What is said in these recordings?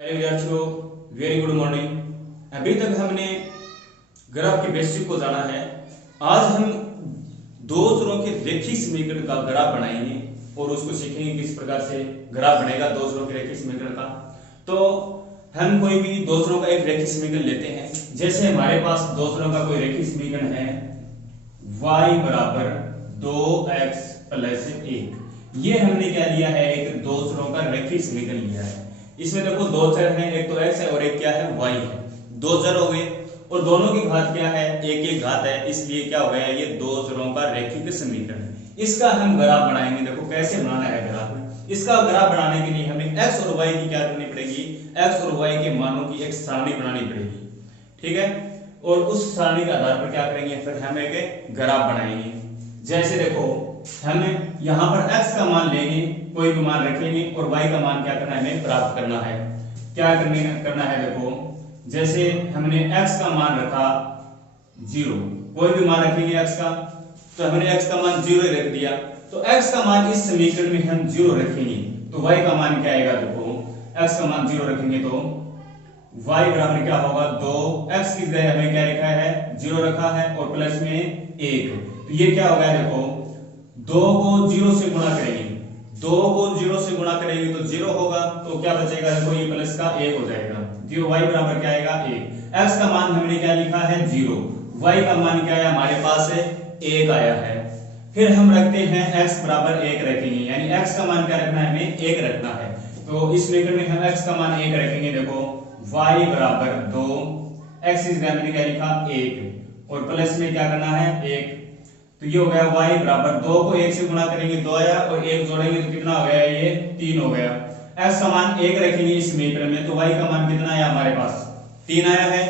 प्यारे विद्यार्थियों, very good morning. अभी तक हमने ग्राफ के बेसिक को जाना है। आज हम दो चरों के रेखीय समीकरण का ग्राफ बनाएंगे और उसको सीखेंगे किस प्रकार से ग्राफ बनेगा दो चरों के रेखीय समीकरण का। तो हम कोई भी दो चरों का एक रेखीय समीकरण लेते हैं। जैसे हमारे पास दो चरों का कोई रेखीय समीकरण है y बराबर 2x प्लस 1। ये हमने क्या लिया है, एक दो चरों का रेखीय समीकरण लिया है। इसमें देखो दो चर हैं, एक तो x है और एक क्या है y है। दो चर हो गए और दोनों की घात क्या है, एक एक घात है, इसलिए क्या हो गया, ये दो चरों का रेखीय समीकरण। इसका हम ग्राफ बनाएंगे। देखो कैसे बनाना है ग्राफ। इसका ग्राफ बनाने के लिए हमें x और y की क्या करनी पड़ेगी, x और y के मानों की एक सारणी बनानी पड़ेगी। ठीक है, और उस सारणी के आधार पर क्या करेंगे, फिर हम एक ग्राफ बनाएंगे। जैसे देखो हमें यहाँ पर x का मान लेंगे, कोई भी मान रखेंगे और y का मान क्या करना है, हमें प्राप्त करना है। क्या करना है, देखो जैसे हमने x का मान रखा 0, कोई भी मान रखेंगे x का, तो हमने x का मान 0 रख दिया। तो x का मान इस समीकरण में हम 0 रखेंगे तो y का मान क्या आएगा, देखो x का मान 0 रखेंगे तो y बराबर क्या होगा, 2x की जगह हमें क्या लिखा है, 0 रखा है और प्लस में 1। तो ये क्या हो गया, देखो 2 को 0 से गुणा करेंगे, 2 को 0 से गुणा करेंगे तो 0 होगा, तो क्या बचेगा, देखो ये प्लस का 1 हो जाएगा। 0 y बराबर क्या आएगा, 1। x का मान हमने क्या लिखा है 0, y का मान क्या है हमारे पास है 1 आया है। फिर हम रखते हैं x बराबर 1 रखेंगे, यानी x का मान क्या रखना है, हमें 1 रखना है। तो इस समीकरण में हम x का मान 1 रखेंगे। देखो y बराबर 2, x इस मैंने क्या लिखा 1 और प्लस में क्या करना है 1। तो ये हो गया y बराबर 2 को 1 से गुणा करेंगे 2 आया और 1 जोड़ेंगे तो कितना हो गया, ये 3 हो गया। x का मान 1 रखेंगे इस समीकरण में, तो y का मान कितना आया हमारे पास 3 आया है।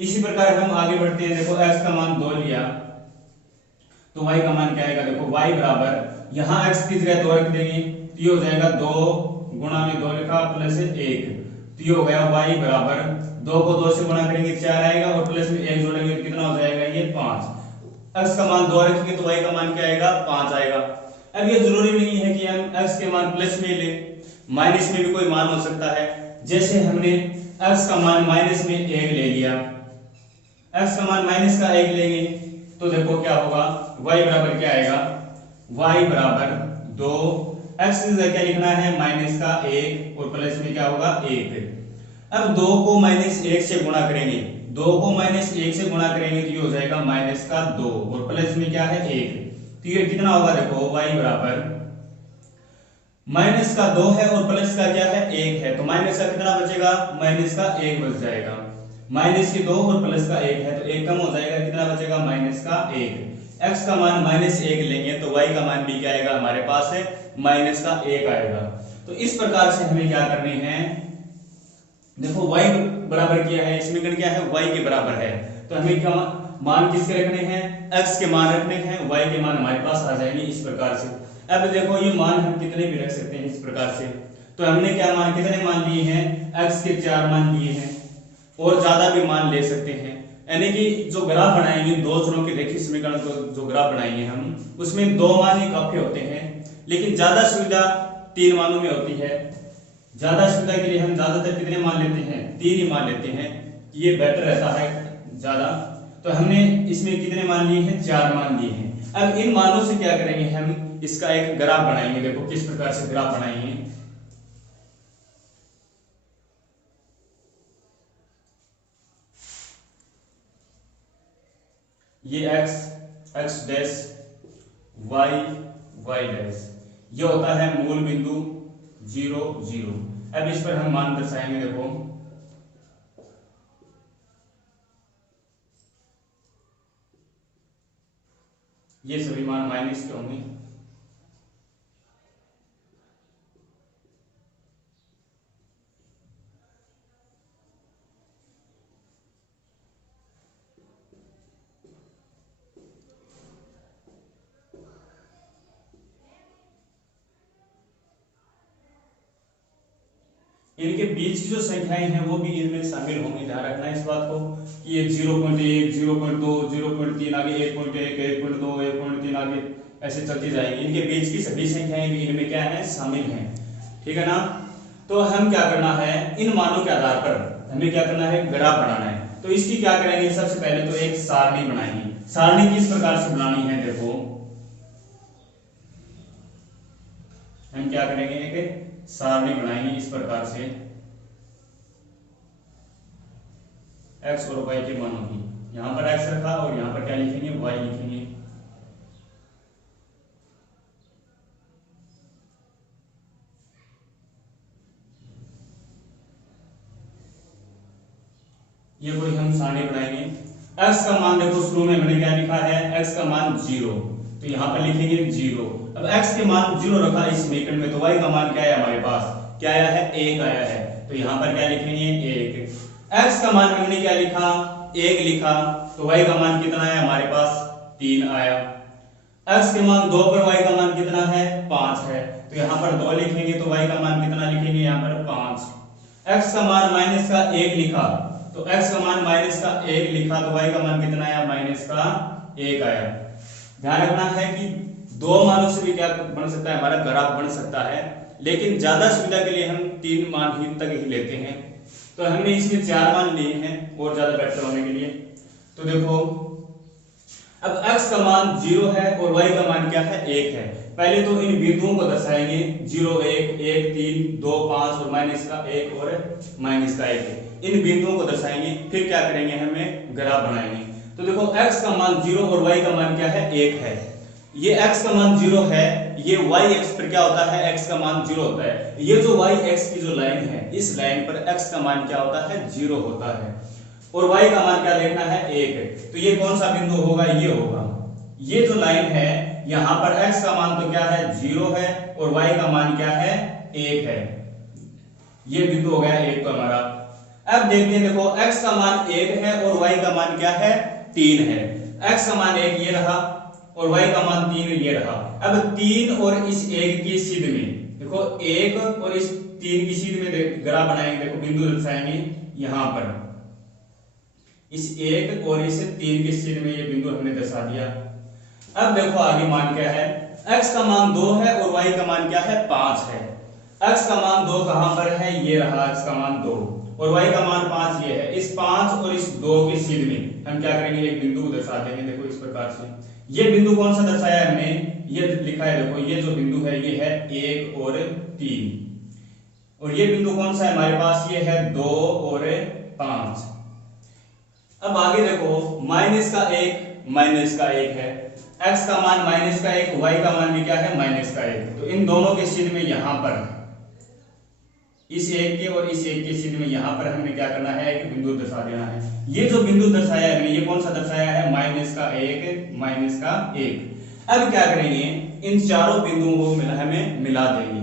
इसी प्रकार हम आगे बढ़ते हैं। देखो x का मान 2 लिया तो y का मान क्या आएगा, देखो y बराबर यहाँ x की जगह 2 रख देंगे तो ये हो जाएगा 2 गुणा में 2 लिखा प्लस 1। तो ये हो गया y बराबर 2 को 2 से गुणा करेंगे 4 आएगा और प्लस में 1 जोड़ेंगे तो कितना हो जाएगा, ये 5। x का मान 2 रखेंगे तो y का मान क्या आएगा, 5 आएगा। अब ये जरूरी नहीं है कि हम x के मान प्लस में ले, माइनस में भी कोई मान हो सकता है। जैसे हमने x का मान माइनस में 1 ले लिया, x का मान माइनस का 1 लेंगे तो देखो क्या होगा, y बराबर क्या आएगा, y बराबर 2, x की जगह क्या लिखना है माइनस का 1 और प्लस में क्या होगा 1। अब 2 को -1 से गुणा करेंगे, 2 को -1 से गुणा करेंगे तो ये हो जाएगा माइनस का 2 और प्लस में क्या है 1। तो ये कितना होगा, देखो y बराबर माइनस का 2 है और प्लस का क्या है 1 है, तो माइनस का कितना बचेगा, माइनस का 1 बच जाएगा। माइनस के 2 और प्लस का 1 है तो 1 कम हो जाएगा, कितना बचेगा माइनस का 1। x का मान -1 लेंगे तो y का मान भी क्या आएगा हमारे पास है माइनस का 1 आएगा। तो इस प्रकार से हमें क्या करने हैं, देखो y बराबर किया है, समीकरण क्या है y के बराबर है, तो हमें क्या मान किसके रखने हैं, x के मान रखने हैं, y के मान हमारे पास आ जाएंगे इस प्रकार से। अब देखो ये मान हम कितने भी रख सकते हैं इस प्रकार से। तो हमने क्या मान, कितने मान लिए हैं, x के 4 मान लिए हैं और ज्यादा भी मान ले सकते हैं। यानी कि जो ग्राफ बनाएंगे दो चरों के रेखीय समीकरण को जो ग्राफ बनाएंगे हम, उसमें 2 मान ही काफी होते हैं, लेकिन ज्यादा सुविधा 3 मानों में होती है। ज्यादा सुविधा के लिए हम ज्यादातर कितने मान लेते हैं, 3 ही मान लेते हैं, ये बेटर रहता है ज्यादा। तो हमने इसमें कितने मान लिए हैं, 4 मान लिए हैं। अब इन मानों से क्या करेंगे, हम इसका एक ग्राफ बनाएंगे। देखो किस प्रकार से ग्राफ बनाएंगे। ये x डैश y डैश, ये होता है मूल बिंदु 0 0। अब इस पर हम मान दर्शाएंगे। देखो ये सभी मान माइनस के होंगे। इनके बीच की जो संख्याएं हैं वो भी इनमें शामिल होंगी, ध्यान रखना इस बात को कि ये 0.1 0.2 0.3 आगे 1.1 1.2 1.3 आगे ऐसे चलती जाएंगी। इनके बीच की सभी संख्याएं भी इनमें क्या है शामिल हैं, ठीक है ना। तो हम क्या करना है, इन मानों के आधार पर हमें क्या करना है, ग्राफ बनाना है। तो इसकी क्या करेंगे, सबसे पहले तो एक सारणी बनाएंगे। सारणी किस प्रकार से बनानी है, देखो हम क्या करेंगे, एक सारणी बनाएंगे इस प्रकार से x और y के मानों की। यहां पर x रखा और यहां पर क्या लिखेंगे, y लिखेंगे। ये कोई हम सारणी बनाएंगे। x का मान देखो शुरू में मैंने क्या लिखा है, x का मान 0, तो यहां पर लिखेंगे 0। अब x के मान 0 रखा इस समीकरण में, तो y का मान क्या है हमारे पास, क्या आया है, 1 आया है, तो यहां पर क्या लिखेंगे, 1। x का मान हमने क्या लिखा, 1 लिखा, तो y का मान कितना है हमारे पास, 3 आया। x के मान 2 पर y का मान कितना है, 5 है, तो यहां पर 2 लिखेंगे, तो y का मान कितना लिखेंगे, यहां पर 5। x का मान माइनस का 1 लिखा, तो x का मान माइनस का 1 लिखा, तो y का मान कितना आया, माइनस का 1 आया। ध्यान रखना है कि दो मानों से भी क्या बन सकता है, हमारा ग्राफ बन सकता है, लेकिन ज्यादा सुविधा के लिए हम 3 मान ही तक ही लेते हैं। तो हमने इसमें 4 मान लिए हैं और ज्यादा बेटर होने के लिए। तो देखो अब x का मान 0 है और y का मान क्या है, 1 है। पहले तो इन बिंदुओं को दर्शाएंगे, 0 1 1 3 2 5 और माइनस का 1 और माइनस का 1, इन बिंदुओं को दर्शाएंगे, फिर क्या करेंगे, हमें ग्राफ बनाएंगे। तो देखो x का मान 0 और y का मान क्या है, 1 है। ये x का मान 0 है, ये y x पर क्या होता है, x का मान 0 होता है। ये जो y x की जो लाइन है, इस लाइन पर x का मान क्या होता है, 0 होता है, और y का मान क्या देखना है, 1। तो ये कौन सा बिंदु होगा, ये होगा। ये जो लाइन है यहां पर x का मान तो क्या है, 0 है, और y का मान क्या है, 1 है। ये बिंदु हो गया 1 तो हमारा। अब देखते हैं, देखो x का मान 1 है और y का मान क्या है, 3 है। x का मान 1 ये रहा और y का मान 3 ये रहा। अब 3 और इस 1 की सीध में देखो, 1 और इस 3 की सीध में ग्राफ बनाएंगे। देखो बिंदु दर्शाएंगे यहां पर, इस 1 और इस 3 की सीध में ये बिंदु हमने दर्शा दिया। अब देखो आगे मान क्या है, x का मान 2 है और y का मान क्या है, 5 है। x का मान 2 कहां पर है, ये रहा x का मान 2, और y का मान 5 ये है। इस 5 और इस 2 की सीध में हम क्या करेंगे, एक बिंदु दर्शा देंगे। देखो इस प्रकार से ये बिंदु कौन सा दर्शाया है हमने, ये लिखा है, देखो ये जो बिंदु है ये है 1 और 3, और ये बिंदु कौन सा है हमारे पास, ये है 2 और 5। अब आगे देखो माइनस का 1 है, x का मान माइनस का 1, y का मान भी क्या है, माइनस का 1। तो इन दोनों के सीध में यहां पर, इस 1 के और इस 1 के सीध में यहां पर हमने क्या करना है, एक बिंदु दर्शा देना है। ये जो बिंदु दर्शाया है हमने, ये कौन सा दर्शाया है, माइनस का 1 माइनस का 1। अब क्या करेंगे, इन चारों बिंदुओं को हमें मिला देंगे।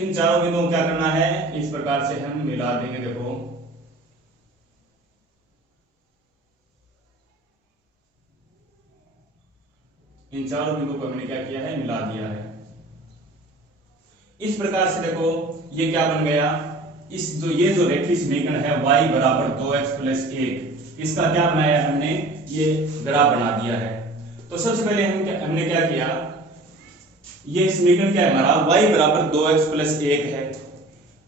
इन चारों बिंदुओं को क्या करना है, इस प्रकार से हम मिला देंगे। देखो इन चारों बिंदुओं को हमने क्या किया है, मिला दिया है। इस प्रकार से देखो ये क्या बन गया, इस जो ये जो रेखीय समीकरण है y बराबर 2x प्लस 1, इसका क्या बनाया हमने, ये ग्राफ बना दिया है। तो सबसे पहले हमने क्या किया, ये समीकरण क्या है हमारा, y बराबर 2x प्लस 1 है,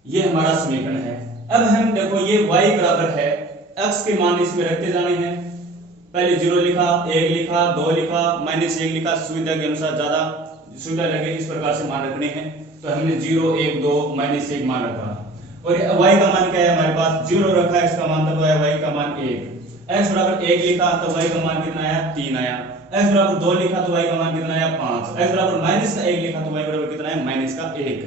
ये हमारा समीकरण है। अब हम देखो ये y बराबर है, x के मान इसमें रखते जाने हैं। पहले 0 लिखा, 1 लिखा, 2 लिखा, माइनस 1 लिखा, सुविधा के अनुसार ज्यादा सुविधा लगे इस प्रकार से मान रखने हैं। तो हमने 0 1 2 माइनस 1 मान रखा, और y का मान क्या है हमारे पास, 0 रखा, x का मान तब आया y का मान 1। x बराबर 1 लिखा तो y का मान कितना आया, 3 आया। x बराबर 2 लिखा तो y का मान कितना आया, 5। x बराबर माइनस का 1 लिखा तो y बराबर कितना है, माइनस का 1।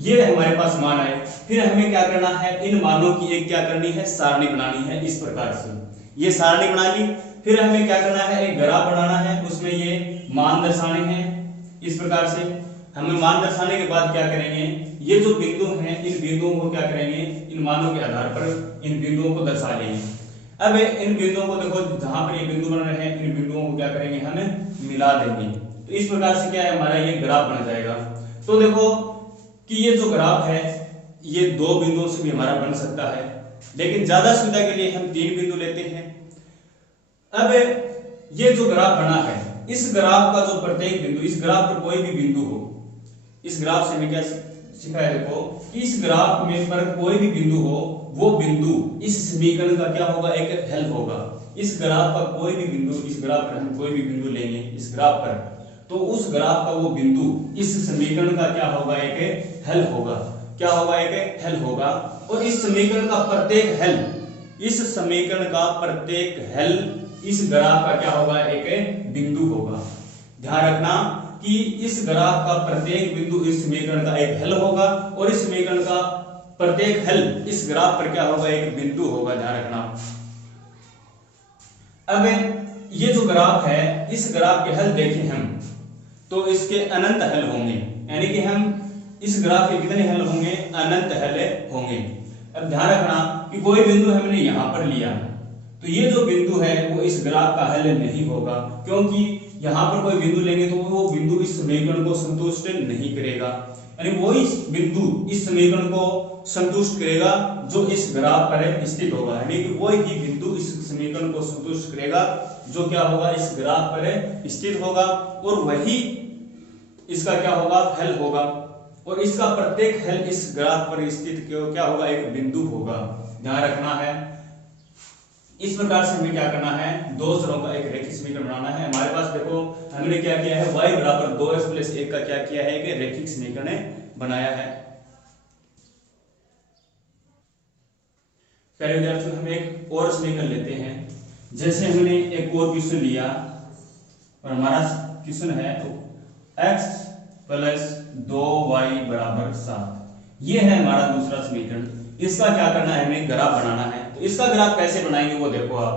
ये हमारे पास मान आए। फिर हमें क्या करना है, इन मानों की एक क्या करनी है, सारणी बनानी है। इस प्रकार से ये सारणी बना ली। फिर हमें क्या करना है, एक ग्राफ बनाना है, उसमें ये मान दर्शाने हैं। इस प्रकार से हमें मान दर्शाने के बाद क्या करेंगे, ये जो बिंदु हैं, इन बिंदुओं को क्या करेंगे, इन मानों के आधार पर इन बिंदुओं को दर्शा लेंगे। अब इन बिंदुओं को देखो, जहां पर ये बिंदु बन रहे हैं, इन बिंदुओं को क्या करेंगे, हम मिला देंगे। तो इस प्रकार से क्या है, हमारा ये ग्राफ बन जाएगा। तो देखो कि ये जो ग्राफ है, ये 2 बिंदुओं से भी हमारा बन सकता है, लेकिन ज्यादा सुविधा के लिए हम 3 बिंदु लेते हैं। अब ये जो ग्राफ बना है, इस ग्राफ का जो प्रत्येक बिंदु, इस ग्राफ पर कोई भी बिंदु हो, इस ग्राफ से हमें क्या सिखाया देखो कि इस ग्राफ में पर कोई भी बिंदु हो, वो बिंदु इस समीकरण का क्या होगा, एक हल होगा। इस ग्राफ पर कोई भी बिंदु, इस ग्राफ पर हम कोई भी बिंदु लेंगे इस ग्राफ पर, तो उस ग्राफ का वो बिंदु इस समीकरण का क्या होगा, एक हल होगा। क्या होगा, एक हल होगा। और इस समीकरण का प्रत्येक हल, इस समीकरण का प्रत्येक हल इस ग्राफ का क्या होगा, एक बिंदु होगा। ध्यान रखना कि इस ग्राफ का प्रत्येक बिंदु इस समीकरण का एक हल होगा और इस समीकरण का प्रत्येक हल इस ग्राफ पर क्या होगा, एक बिंदु होगा। ध्यान रखना। अब ये जो ग्राफ है, इस ग्राफ के हल देखें हम तो इसके अनंत हल होंगे, यानी कि हम इस ग्राफ के कितने हल होंगे, अनंत हल होंगे। अब ध्यान रखना कि कोई बिंदु हमने यहां पर लिया, तो ये जो बिंदु है वो इस ग्राफ का हल नहीं होगा, क्योंकि यहां पर कोई बिंदु लेंगे तो वो बिंदु इस समीकरण को संतुष्ट नहीं करेगा। यानी वही बिंदु इस समीकरण को संतुष्ट करेगा जो इस ग्राफ पर स्थित होगा, यानी कि वही बिंदु इस समीकरण को संतुष्ट करेगा जो क्या होगा, इस ग्राफ पर स्थित होगा, और वही इसका क्या होगा, हल होगा। और इसका प्रत्येक हल इस ग्राफ पर स्थित क्या होगा, एक बिंदु होगा। ध्यान रखना है। इस प्रकार से हमें क्या करना है, दो चरों का एक रेखीय समीकरण बनाना है। हमारे पास देखो हमने क्या किया है, y बराबर 2x + 1 का क्या किया है, एक रेखीय समीकरण बनाया है। पहले विद्यार्थियों हम एक और समीकरण लेते हैं। जैसे हमने एक और क्वेश्चन लिया और हमारा क्वेश्चन है x + 2y = 7। ये है हमारा दूसरा समीकरण। इसका क्या करना है, हमें ग्राफ बनाना है। तो इसका ग्राफ कैसे बनाएंगे वो देखो आप।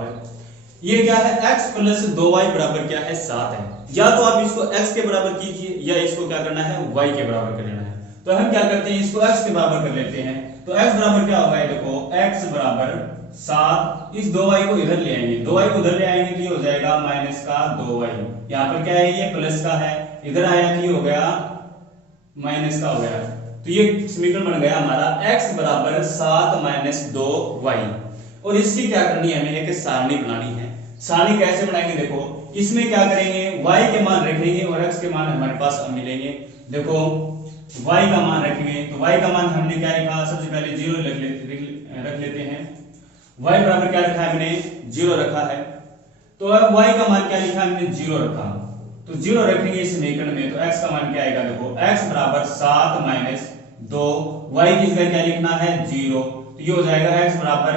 ये क्या है, x + 2y = क्या है, 7 है। या तो आप इसको x के बराबर कीजिए या इसको क्या करना है, y के बराबर कर लेना है। तो हम क्या करते हैं, इसको x के बराबर कर लेते हैं। तो x बराबर क्या होगा, देखो x बराबर 7, इस 2y को इधर ले आएंगे, 2y को उधर ले आएंगे तो ये हो जाएगा -2y। यहाँ पर क्या है, ये प्लस का है, इधर आया तो ये हो गया माइनस का हो गया। तो ये समीकरण बन गया हमारा x बराबर 7 - 2y। और इसकी क्या करनी है, हमें एक सारणी बनानी है। सारणी कैसे बनाएंगे, देखो इसमें क्या करेंगे, y के मान रखेंगे और x के मान हमारे पास मिलेंगे। देखो y का मान रखेंगे, तो y का मान हमने क्या लिखा, सबसे पहले 0 रख लेते हैं। y बराबर क्या रखा है, हमने 0 रखा है। तो अब y का मान क्या लिखा, हमने 0 रखा, तो 0 रखेंगे इस समीकरण में। तो x का मान क्या आएगा, देखो x बराबर 7 - 2, y की जगह क्या लिखना है, 0। तो ये हो जाएगा x बराबर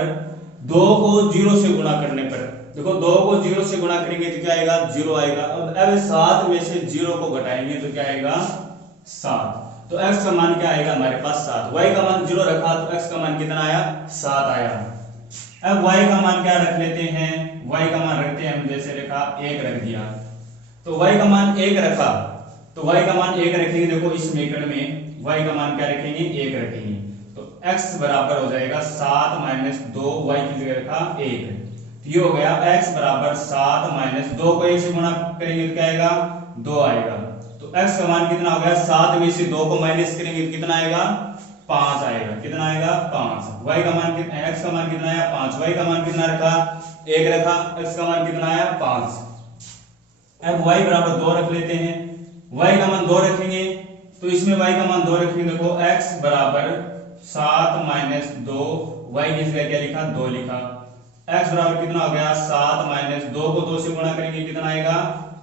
2 को 0 से गुणा करने पर, देखो 2 को 0 से गुणा करेंगे तो क्या आएगा, 0 आएगा। अब 7 में से 0 को घटाएंगे तो क्या आएगा, 7। तो x का मान क्या आएगा, हमारे पास 7। y का मान 0 रखा तो x का मान कितना आया, 7 आया। अब y का मान क्या रख लेते हैं, y का मान रखते हैं हम, जैसे लिखा 1 रख दिया। तो y का मान 1 रखा, तो y का मान 1 रखेंगे। देखो इस समीकरण में y का मान क्या रखेंगे, 1 रखेंगे। तो x बराबर हो जाएगा 7 - 2, y की जगह रखा 1। तो ये हो गया x बराबर 7 - 2 को 1 से गुणा करेंगे तो क्या आएगा, 2 आएगा। तो x का मान कितना हो गया, 7 में से 2 को माइनस करेंगे तो कितना आएगा, 5 आएगा। कितना आएगा, 5। y का मान कितना, x का मान कितना आया, 5। y का मान कितना रखा, 1 रखा, x का मान कितना आया, 5। अब y बराबर 2 रख लेते हैं। y का मान 2 रखेंगे तो इसमें y का मान 2 रखेंगे। देखो x बराबर 7 - 2, y की जगह क्या लिखा, 2 लिखा। x बराबर कितना हो गया, 7 - 2 को 2 से गुणा करेंगे कितना आएगा,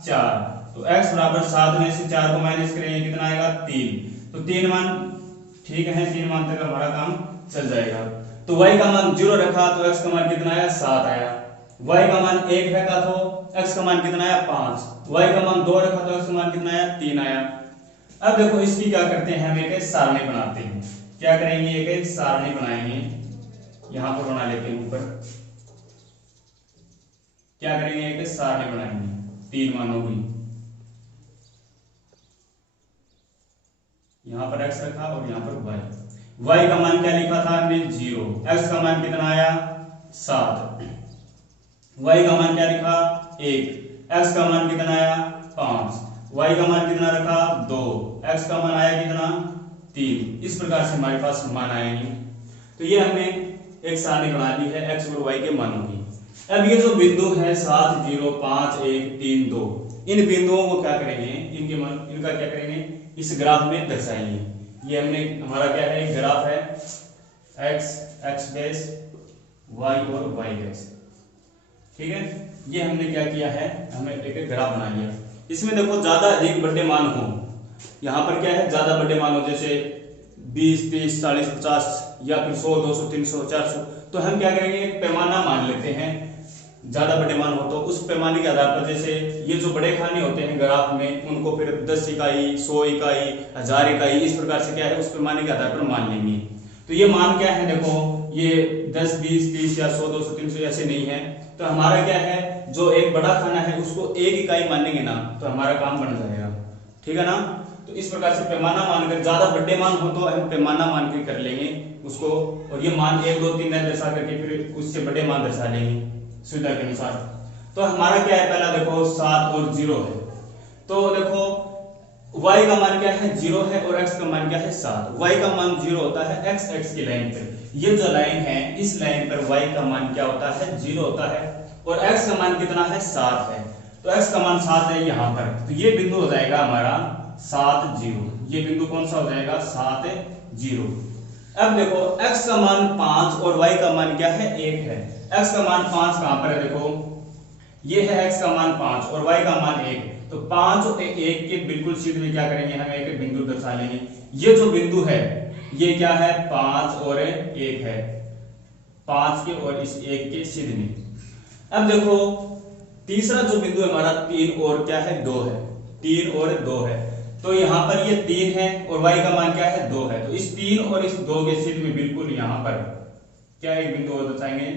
4। तो x बराबर 7 में से 4 को माइनस करेंगे कितना आएगा, 3। तो 3 मान ठीक है, 3 मान तक हमारा काम चल जाएगा। तो y का मान 0 रखा तो x का मान कितना आया, 7 आया। y का मान 1 रखा तो x का मान कितना आया, 5। y का मान 2 रखा तो x का मान कितना आया, 3 आया। अब देखो इसकी क्या करते हैं, हम एक सारणी बनाते हैं। क्या करेंगे, एक सारणी बनाएंगे। यहां पर बना लेते हैं ऊपर। क्या करेंगे, एक सारणी बनाएंगे 3 मानों की। यहां पर x रखा और यहां पर y का मान क्या लिखा था हमने, 0। x का मान कितना आया, 7। y का मान क्या लिखा, 1। x का मान कितना आया, 5। y का मान कितना रखा, 2। x का मान आया कितना, 3। इस प्रकार से हमारे पास मान आएंगे। तो ये हमने एक सारणी बना ली है x और y के मानों की। अब ये जो बिंदु है 7, 0, 5, 1, 3, 2, इन बिंदुओं को क्या करेंगे, इनका क्या करेंगे, इस ग्राफ में दर्शाएंगे। ये हमने हमारा क्या है, एक ग्राफ है एक्स, एक्स बेस, वाई और वाई बेस, ठीक है। ये हमने क्या किया है, हमें एक ग्राफ बना लिया। इसमें देखो ज्यादा अधिक बड़े मान हो, यहाँ पर क्या है ज्यादा बड़े मान हो, जैसे 20, 30, 40, 50 या फिर 100, 200, 300, 400, तो हम क्या करेंगे, एक पैमाना मान लेते हैं। ज्यादा बड़े मान हो तो उस पैमाने के आधार पर, जैसे ये जो बड़े खाने होते हैं ग्राफ में, उनको फिर 10 इकाई, 100 इकाई, 1000 इकाई, इस प्रकार से क्या है उस पैमाने के आधार पर मान लेंगे। तो ये मान क्या है, देखो ये 10, 20, 30 या 100, 200, 300 ऐसे नहीं है। तो हमारा क्या है, जो एक बड़ा खाना है उसको 1 इकाई मानेंगे ना, तो हमारा काम बन जाएगा, ठीक है ना। तो इस प्रकार से पैमाना मानकर, ज्यादा बड़े मान हो तो हम पैमाना मान के कर लेंगे उसको, और ये मान 1, 2, 3 दर्शा करके फिर उससे बड़े मान दर्शा लेंगे सुविधा के अनुसार। तो हमारा क्या है, पहला देखो 7 और 0 है। तो देखो y का मान क्या है, 0 है, और x का मान क्या है, 7। y का मान 0 होता है x एक्स की लाइन पर। ये जो लाइन है, इस लाइन पर y का मान क्या होता है, 0 होता है, और x का मान कितना है, 7 है। तो x का मान 7 है यहाँ पर, तो ये बिंदु हो जाएगा हमारा 7, 0। ये बिंदु कौन सा हो जाएगा, 7, 0। अब देखो x का मान 5 और y का मान क्या है, 1 है। x का मान 5 कहां पर है, देखो ये है x का मान 5 और y का मान 1। तो 5 और 1 के बिल्कुल सीधे में क्या करेंगे, हम एक बिंदु दर्शा लेंगे। ये जो बिंदु है ये क्या है, 5 और 1 है, 5 के और इस 1 के सीधे में। अब देखो तीसरा जो बिंदु हमारा 3 और क्या है, 2 है, 3 और 2 है। तो यहाँ पर ये 3 है और y का मान क्या है, 2 है। तो इस 3 और इस 2 के सीधे में बिल्कुल यहाँ पर क्या एक बिंदु और दर्शाएंगे।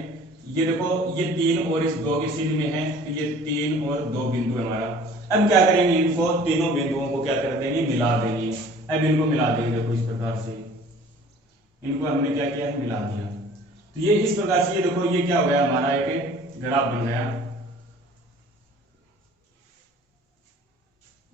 ये देखो ये 3 और इस 2 के सीध में है, तो ये 3 और 2 बिंदु हमारा। अब क्या करेंगे, इनको तीनों बिंदुओं को क्या कर देंगे, मिला देंगे। अब इनको मिला देंगे, देखो इस प्रकार से इनको हमने क्या किया है, मिला दिया। तो ये इस प्रकार से, ये देखो ये क्या हो गया, हमारा एक ग्राफ बन गया।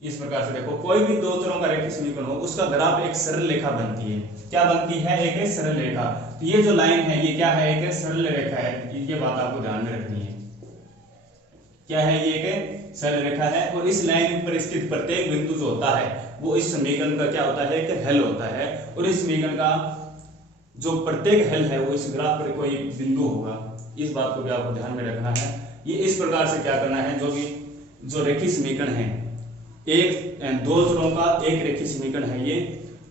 इस प्रकार से देखो कोई भी दो चरों का रेखीय समीकरण हो, उसका ग्राफ एक सरल रेखा बनती है। क्या बनती है, एक सरल रेखा। तो ये जो लाइन है ये क्या है, एक सरल रेखा है। ये बात आपको ध्यान में रखनी है, क्या है, ये एक सरल रेखा है, और इस लाइन पर स्थित प्रत्येक बिंदु जो होता है वो इस समीकरण का क्या होता है, एक हल होता है। और इस समीकरण का जो प्रत्येक हल है वो इस ग्राफ पर कोई बिंदु होगा। इस बात को भी आपको ध्यान में रखना है। ये इस प्रकार से क्या करना है, जो रेखीय समीकरण है, दो चरों का एक रेखीय समीकरण है ये।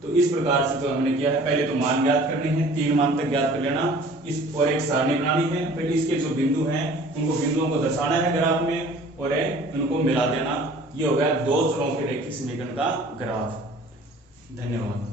तो इस प्रकार से जो हमने किया है, पहले तो मान ज्ञात करने हैं, 3 मान तक ज्ञात कर लेना, इस और एक सारणी बनानी है, फिर इसके जो बिंदु हैं उनको बिंदुओं को दर्शाना है ग्राफ में, और उनको मिला देना। ये हो गया दो चरों के रेखीय समीकरण का ग्राफ। धन्यवाद।